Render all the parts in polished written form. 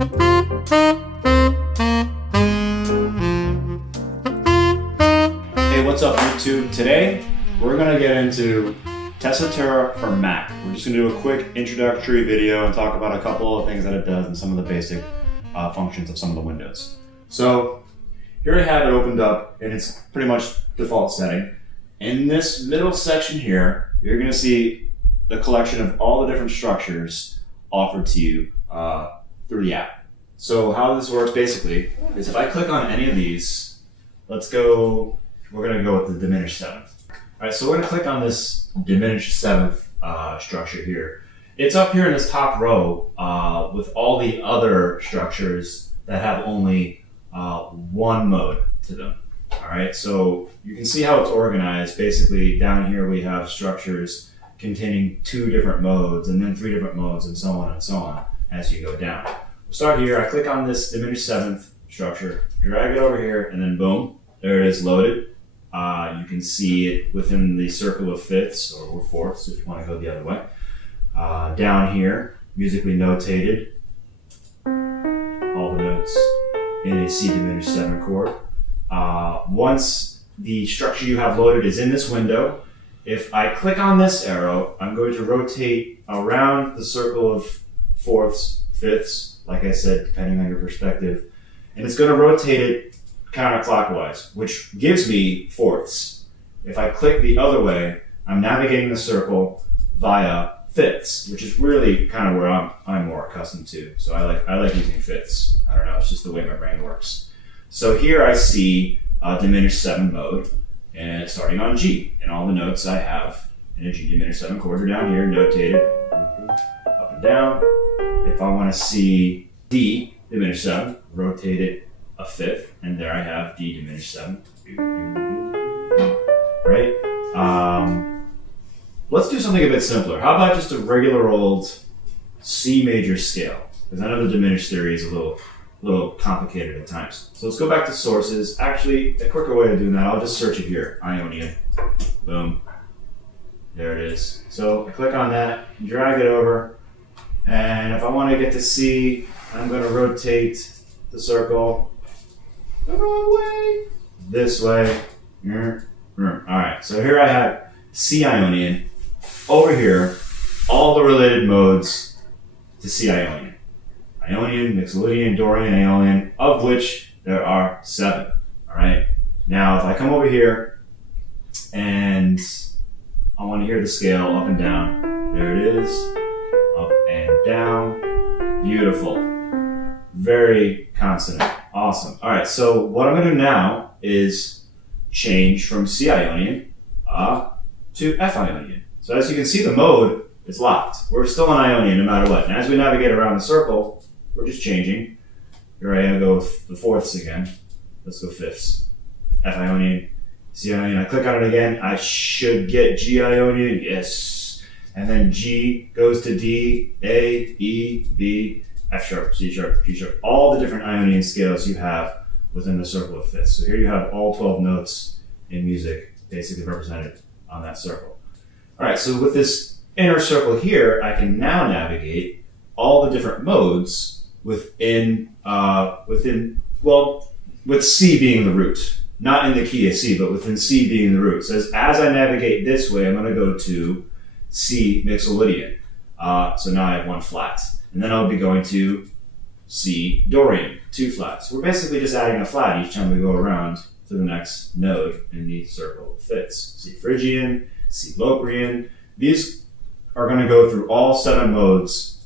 Hey, what's up YouTube? Today we're going to get into Tessitura for Mac. We're just going to do a quick introductory video and talk about a couple of things that it does and some of the basic functions of some of the windows. So here I have it opened up in its pretty much default setting. In this middle section here, you're going to see the collection of all the different structures offered to you through the app. So how this works basically is if I click on any of these, we're going to go with the diminished seventh. All right, so we're going to click on this diminished seventh structure here. It's up here in this top row with all the other structures that have only one mode to them. All right, so you can see how it's organized. Basically, down here we have structures containing 2 different modes and then 3 different modes and so on as you go down. We'll start here. I click on this diminished seventh structure, drag it over here, and then boom, there it is loaded. You can see it within the circle of fifths or fourths if you want to go the other way. Down here, musically notated, all the notes in a C diminished 7 chord. Once the structure you have loaded is in this window, if I click on this arrow, I'm going to rotate around the circle of fourths, fifths, like I said, depending on your perspective, and it's going to rotate it counterclockwise, which gives me fourths. If I click the other way, I'm navigating the circle via fifths, which is really kind of where I'm more accustomed to. So I like using fifths. I don't know, it's just the way my brain works. So here I see diminished 7 mode, and starting on G, and all the notes I have in a G diminished 7 chord are down here, notated, up and down. If I want to see D diminished 7, rotate it a fifth, and there I have D diminished 7. Right? Let's do something a bit simpler. How about just a regular old C major scale? Because I know the diminished theory is a little complicated at times. So let's go back to sources. Actually, a quicker way of doing that, I'll just search it here. Ionian. Boom. There it is. So I click on that, drag it over, and if I want to get to C, I'm going to rotate the circle the wrong way, this way. Alright, so here I have C Ionian. Over here, all the related modes to C Ionian. Ionian, Mixolydian, Dorian, Aeolian, of which there are 7. Alright, now if I come over here and I want to hear the scale up and down, there it is, up and down, beautiful, very consonant, awesome. Alright, so what I'm going to do now is change from C Ionian to F Ionian. So as you can see, the mode is locked. We're still on Ionian no matter what. And as we navigate around the circle, we're just changing. Here I am, go with the fourths again. Let's go fifths. F Ionian, C Ionian. I click on it again. I should get G Ionian, yes. And then G goes to D, A, E, B, F sharp, C sharp, G sharp. All the different Ionian scales you have within the circle of fifths. So here you have all 12 notes in music basically represented on that circle. All right, so with this inner circle here, I can now navigate all the different modes with C being the root. Not in the key of C, but within C being the root. So as I navigate this way, I'm going to go to C Mixolydian. So now I have 1 flat. And then I'll be going to C Dorian, 2 flats. We're basically just adding a flat each time we go around to the next node in the circle of fifths. C Phrygian, C Locrian. These are going to go through all 7 modes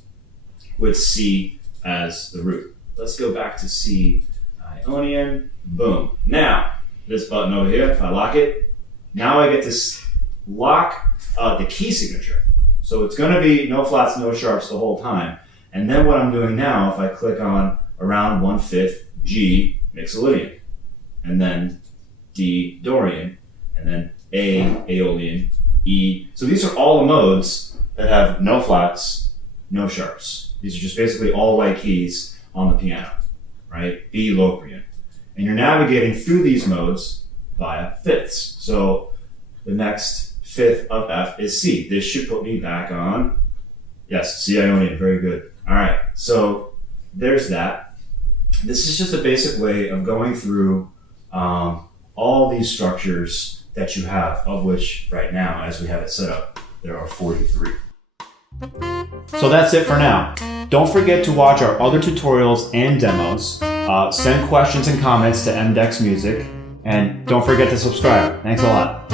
with C as the root. Let's go back to C Ionian. Boom. Now, this button over here, if I lock it, now I get to lock the key signature. So it's going to be no flats, no sharps the whole time. And then what I'm doing now, if I click on around 1/5 G Mixolydian, and then D Dorian, and then A Aeolian, E. So these are all the modes that have no flats, no sharps. These are just basically all white keys on the piano, right? B Locrian. And you're navigating through these modes via fifths. So the next fifth of F is C. This should put me back on, yes, C Ionian, very good. All right, so there's that. This is just a basic way of going through all these structures that you have, of which right now, as we have it set up, there are 43. So that's it for now. Don't forget to watch our other tutorials and demos. Send questions and comments to MDEX Music, and don't forget to subscribe. Thanks a lot.